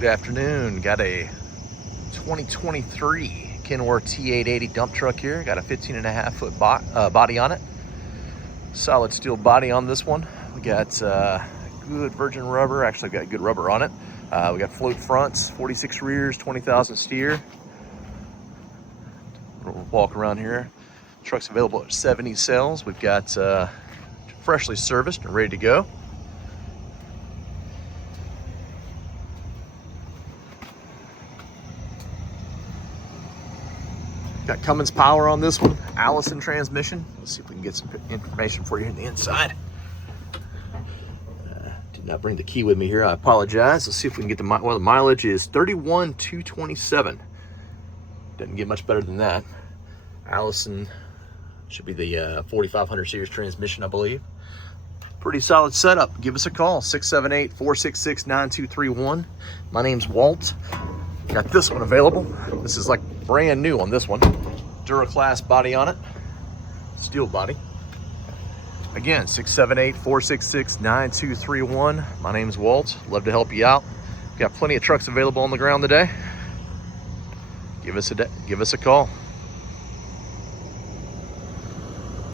Good afternoon. Got a 2023 Kenworth T880 dump truck here. Got a 15.5 foot body on it. Solid steel body on this one. We got good virgin rubber. Actually, got good rubber on it. We got float fronts, 46 rears, 20,000 steer. We'll walk around here. Truck's available at 70 sales. We've got freshly serviced and ready to go. Got Cummins power on this one, Allison transmission. Let's see if we can get some information for you in the inside. Did not bring the key with me here, I apologize. Let's see if we can get the mileage is 31,227. Doesn't get much better than that. Allison should be the 4500 series transmission, I believe. Pretty solid setup. Give us a call, 678-466-9231. My name's Walt. Got this one available. This is like brand new on this one. Duraclass body on it, steel body. Again, 678-466-9231. My name's Walt. Love to help you out. Got plenty of trucks available on the ground today. Give us a call.